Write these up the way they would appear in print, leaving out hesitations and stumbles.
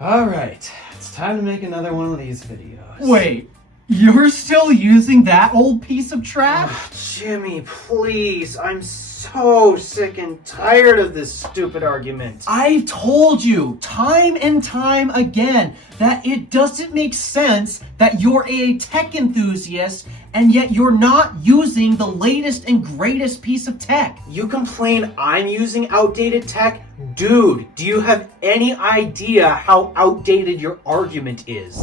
Alright, it's time to make another one of these videos. Wait, you're still using that old piece of trash? Jimmy, please, I'm so sick and tired of this stupid argument. I've told you time and time again that it doesn't make sense that you're a tech enthusiast and yet you're not using the latest and greatest piece of tech. You complain I'm using outdated tech? Dude, do you have any idea how outdated your argument is?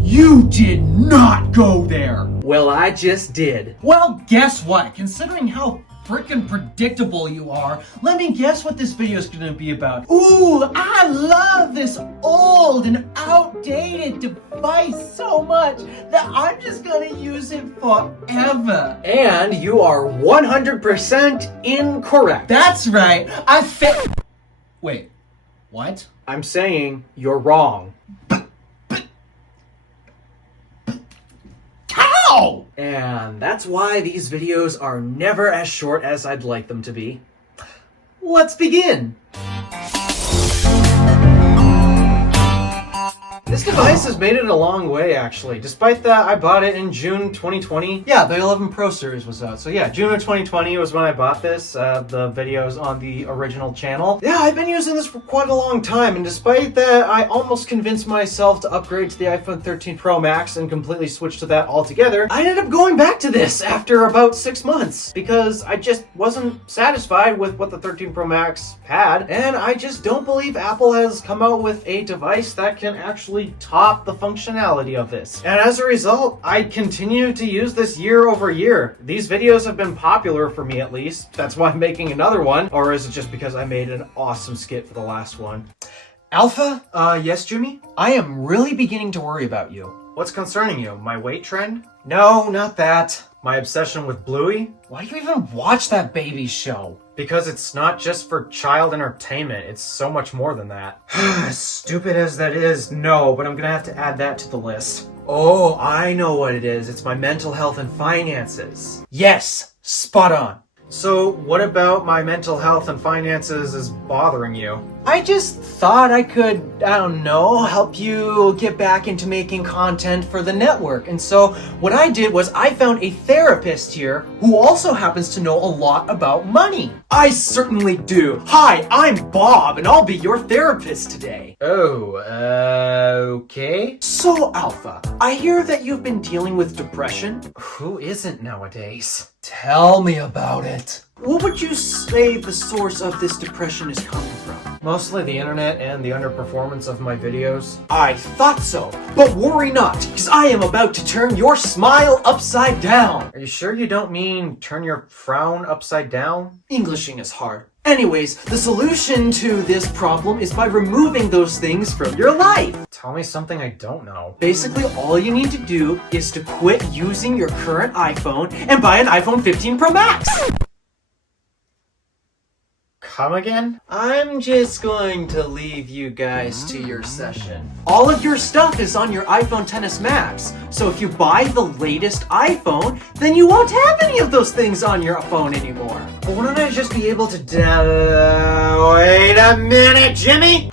You did not go there. Well, I just did. Well, guess what? Considering how freaking predictable you are, let me guess what this video is gonna be about. Ooh, I love this old and outdated device so much that I'm just gonna use it forever. And you are 100% incorrect. That's right. Wait, what? I'm saying you're wrong. How? And that's why these videos are never as short as I'd like them to be. Let's begin! This device has made it a long way, actually. Despite that, I bought it in June 2020. Yeah, the 11 Pro series was out. So yeah, June of 2020 was when I bought this. The videos on the original channel. Yeah, I've been using this for quite a long time, and despite that, I almost convinced myself to upgrade to the iPhone 13 Pro Max and completely switch to that altogether. I ended up going back to this after about 6 months because I just wasn't satisfied with what the 13 Pro Max had, and I just don't believe Apple has come out with a device that can actually top the functionality of this. And as a result, I continue to use this year over year. These videos have been popular for me, at least. That's why I'm making another one. Or is it just because I made an awesome skit for the last one? Alpha? Yes, Jimmy? I am really beginning to worry about you. What's concerning you? My weight trend? No, not that. My obsession with Bluey? Why do you even watch that baby show? Because it's not just for child entertainment, it's so much more than that. As stupid as that is, no, but I'm gonna have to add that to the list. Oh, I know what it is. It's my mental health and finances. Yes, spot on. So, what about my mental health and finances is bothering you? I just thought I could, I don't know, help you get back into making content for the network. And so, what I did was I found a therapist here who also happens to know a lot about money. I certainly do. Hi, I'm Bob, and I'll be your therapist today. Oh, okay. So, Alpha, I hear that you've been dealing with depression. Who isn't nowadays? Tell me about it. What would you say the source of this depression is coming from? Mostly the internet and the underperformance of my videos. I thought so, but worry not, because I am about to turn your smile upside down. Are you sure you don't mean turn your frown upside down? Englishing is hard. Anyways, the solution to this problem is by removing those things from your life. Tell me something I don't know. Basically, all you need to do is to quit using your current iPhone and buy an iPhone 15 Pro Max. Come again? I'm just going to leave you guys to your session. All of your stuff is on your iPhone XS Max, so if you buy the latest iPhone, then you won't have any of those things on your phone anymore. But wouldn't I just be able to wait a minute, Jimmy?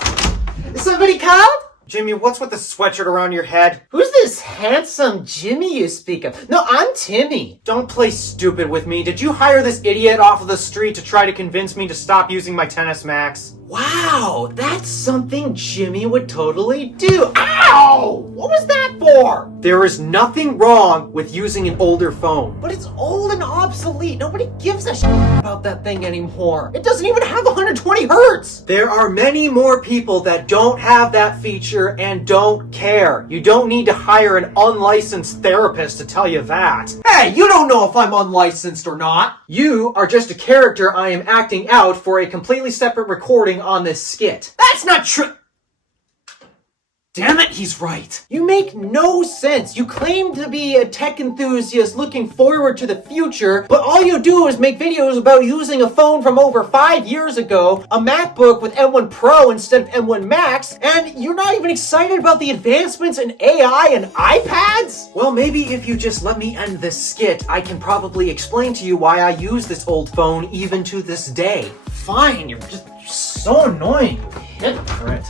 Is somebody come? Jimmy, what's with the sweatshirt around your head? Who's this handsome Jimmy you speak of? No, I'm Timmy. Don't play stupid with me. Did you hire this idiot off of the street to try to convince me to stop using my XS Max? Wow, that's something Jimmy would totally do. Ow! What was that for? There is nothing wrong with using an older phone. But it's old and obsolete. Nobody gives a shit about that thing anymore. It doesn't even have 120 hertz. There are many more people that don't have that feature and don't care. You don't need to hire an unlicensed therapist to tell you that. Hey, you don't know if I'm unlicensed or not. You are just a character I am acting out for a completely separate recording on this skit. That's not true. Damn it, he's right. You make no sense. You claim to be a tech enthusiast looking forward to the future, but all you do is make videos about using a phone from over 5 years ago, a MacBook with M1 Pro instead of M1 Max, and you're not even excited about the advancements in AI and iPads? Well, maybe if you just let me end this skit, I can probably explain to you why I use this old phone even to this day. Fine, you're so annoying, you hypocrite.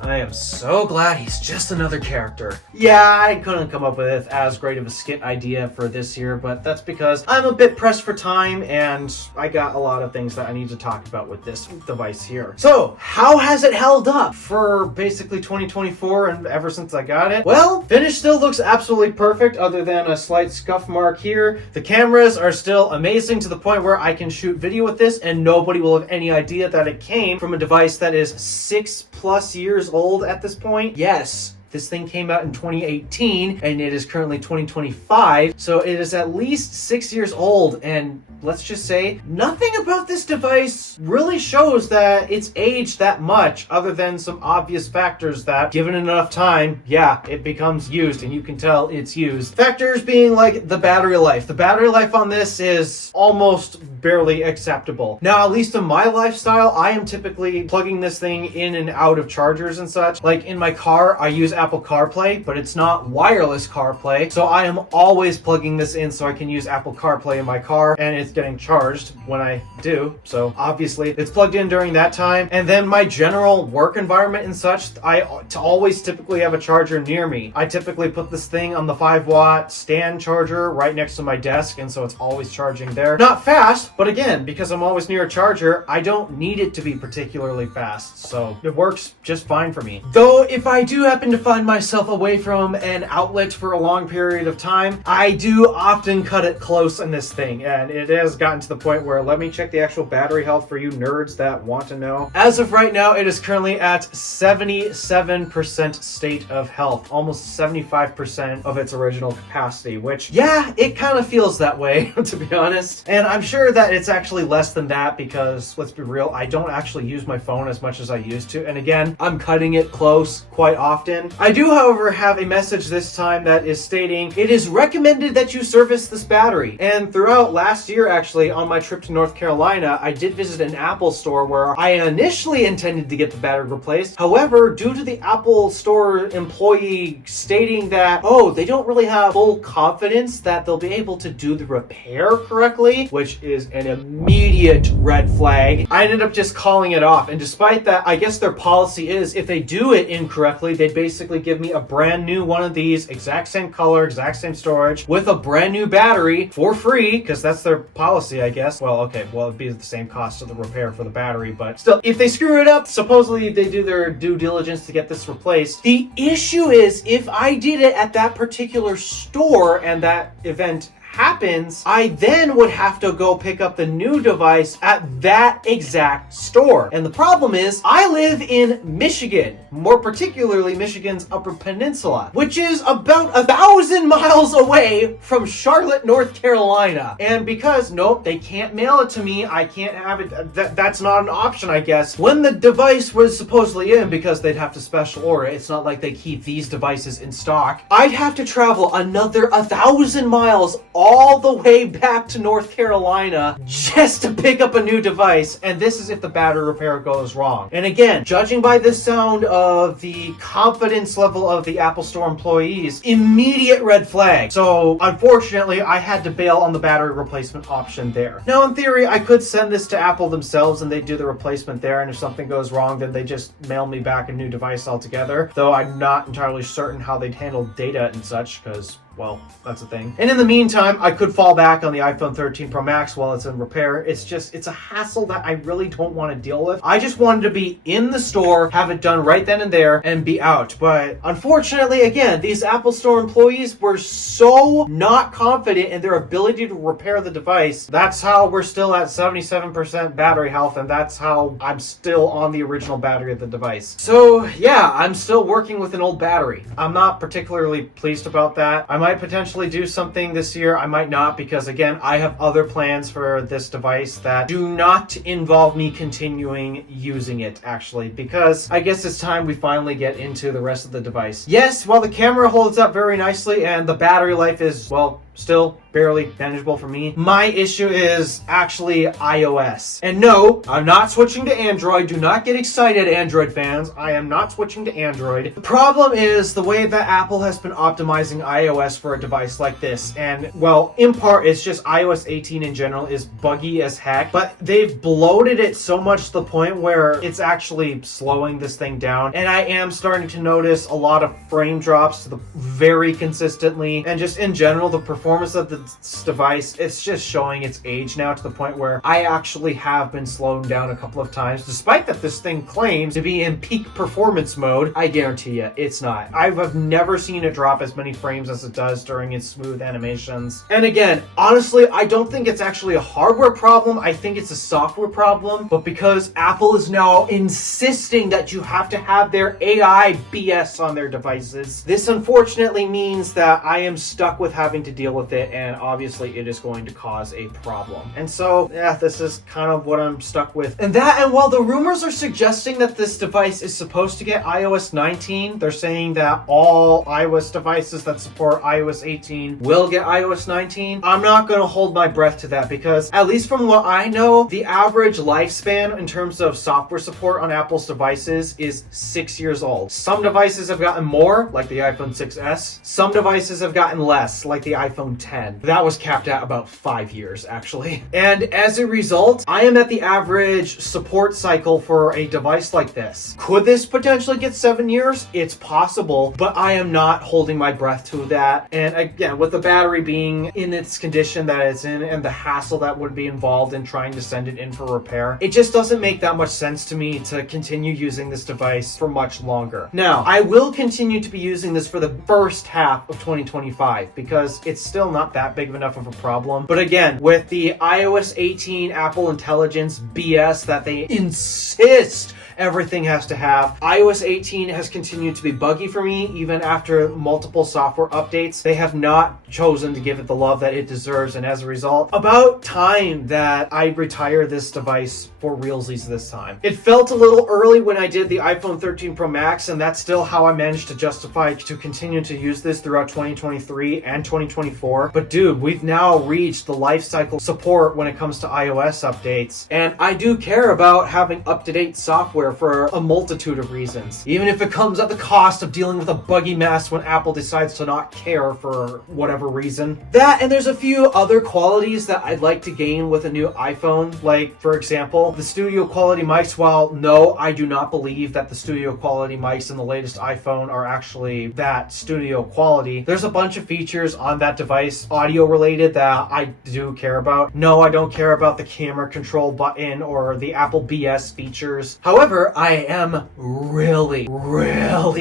I am so glad he's just another character. Yeah, I couldn't come up with as great of a skit idea for this year, but that's because I'm a bit pressed for time and I got a lot of things that I need to talk about with this device here. So, how has it held up for basically 2024 and ever since I got it? Well, finish still looks absolutely perfect other than a slight scuff mark here. The cameras are still amazing to the point where I can shoot video with this and nobody will have any idea that it came from a device that is 6+ years old at this point. Yes. This thing came out in 2018 and it is currently 2025, so it is at least 6 years old, and let's just say nothing about this device really shows that it's aged that much other than some obvious factors that, given enough time, yeah, it becomes used and you can tell it's used. Factors being like the battery life. The battery life on this is almost barely acceptable. Now, at least in my lifestyle, I am typically plugging this thing in and out of chargers and such. Like in my car, I use Apple CarPlay, but it's not wireless CarPlay, so I am always plugging this in so I can use Apple CarPlay in my car, and it's getting charged when I do, so obviously it's plugged in during that time. And then my general work environment and such, I always typically have a charger near me. I typically put this thing on the 5-watt stand charger right next to my desk, and so it's always charging there. Not fast, but again, because I'm always near a charger, I don't need it to be particularly fast, so it works just fine for me. Though if I do happen to find myself away from an outlet for a long period of time, I do often cut it close in this thing, and it has gotten to the point where, let me check the actual battery health for you nerds that want to know. As of right now, it is currently at 77% state of health, almost 75% of its original capacity, which, yeah, it kind of feels that way, to be honest. And I'm sure that it's actually less than that because, let's be real, I don't actually use my phone as much as I used to, and again, I'm cutting it close quite often. I do, however, have a message this time that is stating, it is recommended that you service this battery. And throughout last year, actually, on my trip to North Carolina, I did visit an Apple store where I initially intended to get the battery replaced. However, due to the Apple store employee stating that, oh, they don't really have full confidence that they'll be able to do the repair correctly, which is an immediate red flag, I ended up just calling it off. And despite that, I guess their policy is if they do it incorrectly, they basically give me a brand new one of these, exact same color, exact same storage, with a brand new battery for free, because that's their policy, I guess. Well, okay, well, it'd be the same cost of the repair for the battery, but still, if they screw it up, supposedly they do their due diligence to get this replaced. The issue is, if I did it at that particular store and that event happens, I then would have to go pick up the new device at that exact store. And the problem is, I live in Michigan, more particularly Michigan's Upper Peninsula, which is about 1,000 miles away from Charlotte, North Carolina. And because, nope, they can't mail it to me, I can't have it, that's not an option, I guess. When the device was supposedly in, because they'd have to special order, it's not like they keep these devices in stock, I'd have to travel another 1,000 miles all the way back to North Carolina just to pick up a new device, and this is if the battery repair goes wrong. And again, judging by the sound of the confidence level of the Apple Store employees, immediate red flag. So unfortunately, I had to bail on the battery replacement option there. Now, in theory, I could send this to Apple themselves and they do the replacement there, and if something goes wrong, then they just mail me back a new device altogether, though I'm not entirely certain how they'd handle data and such, because, well, that's a thing. And in the meantime, I could fall back on the iPhone 13 Pro Max while it's in repair. It's a hassle that I really don't want to deal with. I just wanted to be in the store, have it done right then and there, and be out. But unfortunately, again, these Apple Store employees were so not confident in their ability to repair the device. That's how we're still at 77% battery health, and that's how I'm still on the original battery of the device. So yeah, I'm still working with an old battery. I'm not particularly pleased about that. I might potentially do something this year. I might not, because again, I have other plans for this device that do not involve me continuing using it, actually, because I guess it's time we finally get into the rest of the device. Yes, while the camera holds up very nicely and the battery life is, well, still barely manageable for me. My issue is actually iOS. And no, I'm not switching to Android. Do not get excited, Android fans. I am not switching to Android. The problem is the way that Apple has been optimizing iOS for a device like this. And, well, in part, it's just iOS 18 in general is buggy as heck. But they've bloated it so much to the point where it's actually slowing this thing down. And I am starting to notice a lot of frame drops very consistently. And just in general, the performance of this device, it's just showing its age now to the point where I actually have been slowed down a couple of times. Despite that this thing claims to be in peak performance mode, I guarantee you it's not. I've never seen it drop as many frames as it does during its smooth animations. And again, honestly, I don't think it's actually a hardware problem. I think it's a software problem. But because Apple is now insisting that you have to have their AI BS on their devices, this unfortunately means that I am stuck with having to deal with it, and obviously it is going to cause a problem. And so, yeah, this is kind of what I'm stuck with. And while the rumors are suggesting that this device is supposed to get iOS 19, they're saying that all iOS devices that support iOS 18 will get iOS 19. I'm not going to hold my breath to that because, at least from what I know, the average lifespan in terms of software support on Apple's devices is 6 years old. Some devices have gotten more, like the iPhone 6s. Some devices have gotten less, like the iPhone 10. That was capped at about 5 years, actually. And as a result, I am at the average support cycle for a device like this. Could this potentially get 7 years? It's possible, but I am not holding my breath to that. And again, with the battery being in its condition that it's in and the hassle that would be involved in trying to send it in for repair, it just doesn't make that much sense to me to continue using this device for much longer. Now, I will continue to be using this for the first half of 2025 because it's still not that big of enough of a problem. But again, with the iOS 18 Apple Intelligence BS that they insist everything has to have, iOS 18 has continued to be buggy for me even after multiple software updates. They have not chosen to give it the love that it deserves, and as a result, about time that I retire this device for realsies this time. It felt a little early when I did the iPhone 13 Pro Max, and that's still how I managed to justify to continue to use this throughout 2023 and 2024. But dude, we've now reached the life cycle support when it comes to iOS updates, and I do care about having up-to-date software for a multitude of reasons, even if it comes at the cost of dealing with a buggy mess when Apple decides to not care for whatever reason. That, and there's a few other qualities that I'd like to gain with a new iPhone, like, for example, the studio quality mics. While no, I do not believe that the studio quality mics in the latest iPhone are actually that studio quality, there's a bunch of features on that device, audio related, that I do care about. No, I don't care about the camera control button or the Apple BS features. However, I am really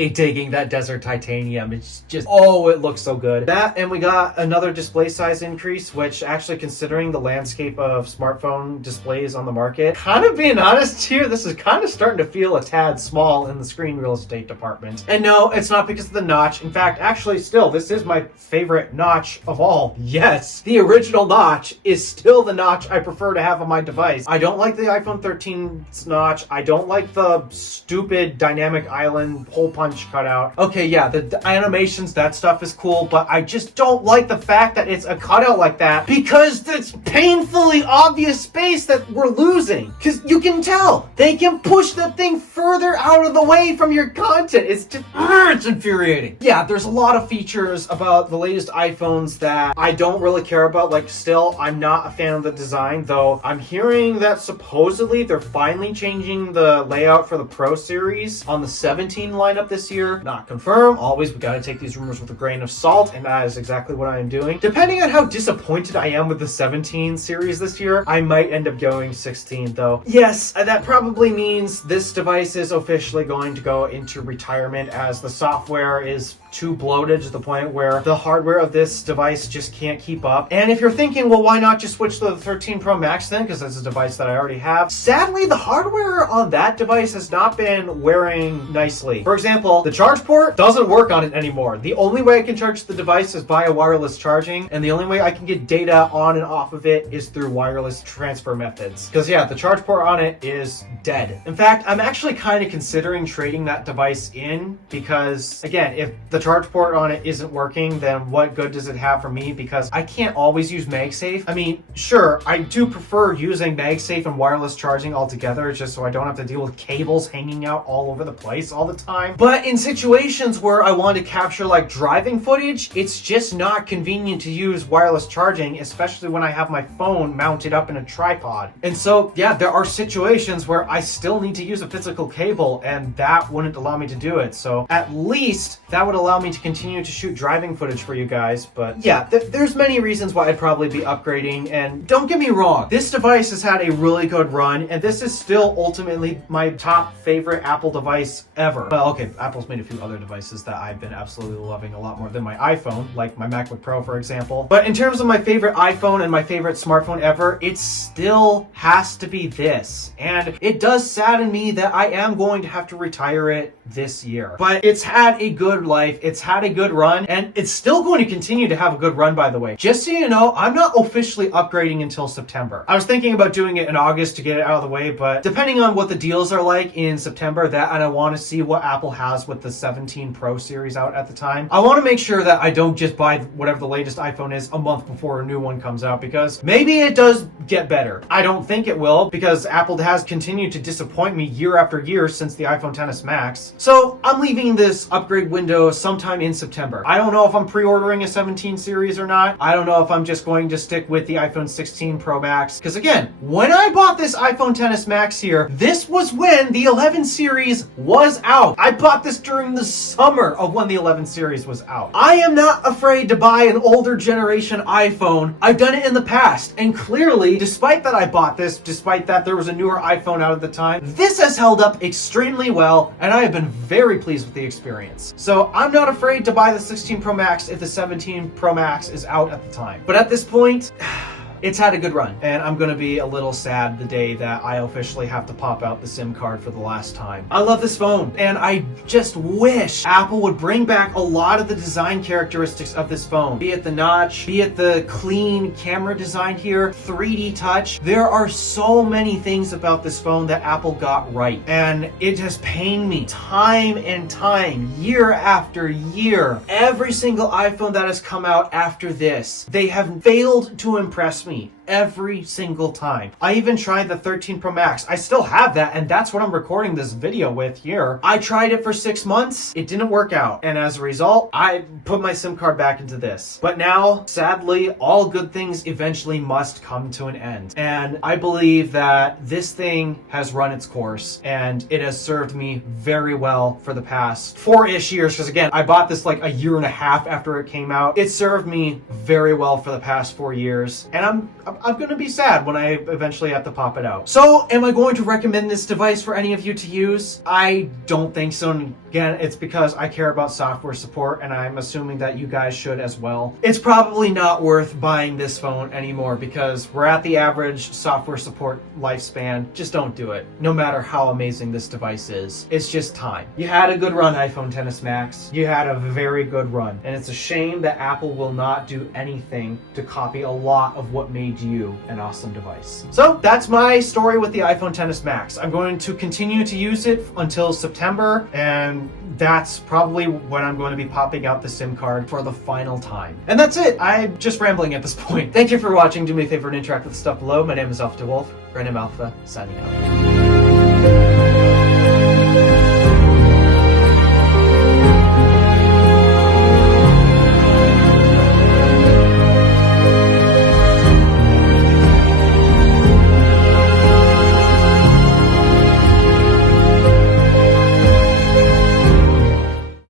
digging that Desert Titanium. It's just, oh, it looks so good. That, and we got another display size increase, which actually, considering the landscape of smartphone displays on the market, kind of being honest here, this is kind of starting to feel a tad small in the screen real estate department. And no, it's not because of the notch. In fact, actually, still, this is my favorite notch of all. Yes, the original notch is still the notch I prefer to have on my device. I don't like the iPhone 13's notch. I don't like the stupid dynamic island hole punch cutout. Okay, yeah, the animations, that stuff is cool, but I just don't like the fact that it's a cutout like that because it's painfully obvious space that we're losing. Because you can tell they can push that thing further out of the way from your content. It's just, it's infuriating. Yeah, there's a lot of features about the latest iPhones that I don't really care about. Like, still, I'm not a fan of the design, though I'm hearing that supposedly they're finally changing the layout for the Pro series on the 17 lineup this year. Not confirmed. Always, we gotta take these rumors with a grain of salt, and that is exactly what I am doing. Depending on how disappointed I am with the 17 series this year, I might end up going 16, though. Yes, that probably means this device is officially going to go into retirement, as the software is too bloated to the point where the hardware of this device just can't keep up. And if you're thinking, well, why not just switch to the 13 Pro Max then, because that's a device that I already have? Sadly, the hardware on that that device has not been wearing nicely. For example, the charge port doesn't work on it anymore. The only way I can charge the device is via wireless charging, and the only way I can get data on and off of it is through wireless transfer methods. Because yeah, the charge port on it is dead. In fact, I'm actually kind of considering trading that device in because, again, if the charge port on it isn't working, then what good does it have for me? Because I can't always use MagSafe. I mean, sure, I do prefer using MagSafe and wireless charging altogether, just so I don't have to deal with cables hanging out all over the place all the time. But in situations where I want to capture like driving footage, it's just not convenient to use wireless charging, especially when I have my phone mounted up in a tripod. And so, yeah, there are situations where I still need to use a physical cable, and that wouldn't allow me to do it. So at least that would allow me to continue to shoot driving footage for you guys. But yeah, there's many reasons why I'd probably be upgrading. And don't get me wrong, this device has had a really good run, and this is still ultimately my top favorite Apple device ever. Well, okay, Apple's made a few other devices that I've been absolutely loving a lot more than my iPhone, like my MacBook Pro, for example. But in terms of my favorite iPhone and my favorite smartphone ever, it still has to be this. And it does sadden me that I am going to have to retire it this year. But it's had a good life, it's had a good run, and it's still going to continue to have a good run, by the way. Just so you know, I'm not officially upgrading until September. I was thinking about doing it in August to get it out of the way, but depending on what the deals are like in September, and I want to see what Apple has with the 17 Pro series out at the time. I want to make sure that I don't just buy whatever the latest iPhone is a month before a new one comes out, because maybe it does get better. I don't think it will, because Apple has continued to disappoint me year after year since the iPhone XS Max. So I'm leaving this upgrade window sometime in September. I don't know if I'm pre-ordering a 17 series or not. I don't know if I'm just going to stick with the iPhone 16 Pro Max. Because again, when I bought this iPhone XS Max here, this was when the 11 series was out. I bought this during the summer of when the 11 series was out. I am not afraid to buy an older generation iPhone. I've done it in the past, and clearly, despite that I bought this, despite that there was a newer iPhone out at the time, this has held up extremely well, and I have been very pleased with the experience. So I'm not afraid to buy the 16 Pro Max if the 17 Pro Max is out at the time. But at this point, it's had a good run, and I'm gonna be a little sad the day that I officially have to pop out the SIM card for the last time. I love this phone, and I just wish Apple would bring back a lot of the design characteristics of this phone. Be it the notch, be it the clean camera design here, 3D touch. There are so many things about this phone that Apple got right, and it has pained me time and time, year after year. Every single iPhone that has come out after this, they have failed to impress me every single time. I even tried the 13 Pro Max. I still have that, and that's what I'm recording this video with here. I tried it for 6 months. It didn't work out, and as a result, I put my SIM card back into this. But now, sadly, all good things eventually must come to an end. And I believe that this thing has run its course, and it has served me very well for the past 4-ish years, because again, I bought this like a year and a half after it came out. It served me very well for the past 4 years, and I'm gonna be sad when I eventually have to pop it out. So, am I going to recommend this device for any of you to use? I don't think so. And again, it's because I care about software support, and I'm assuming that you guys should as well. It's probably not worth buying this phone anymore, because we're at the average software support lifespan. Just don't do it, no matter how amazing this device is. It's just time. You had a good run, iPhone XS Max. You had a very good run, and it's a shame that Apple will not do anything to copy a lot of what made you an awesome device. So that's my story with the iPhone XS Max. I'm going to continue to use it until September, and that's probably when I'm going to be popping out the SIM card for the final time. And that's it. I'm just rambling at this point. Thank you for watching. Do me a favor and interact with the stuff below. My name is DeWolf, Random Alpha, signing out.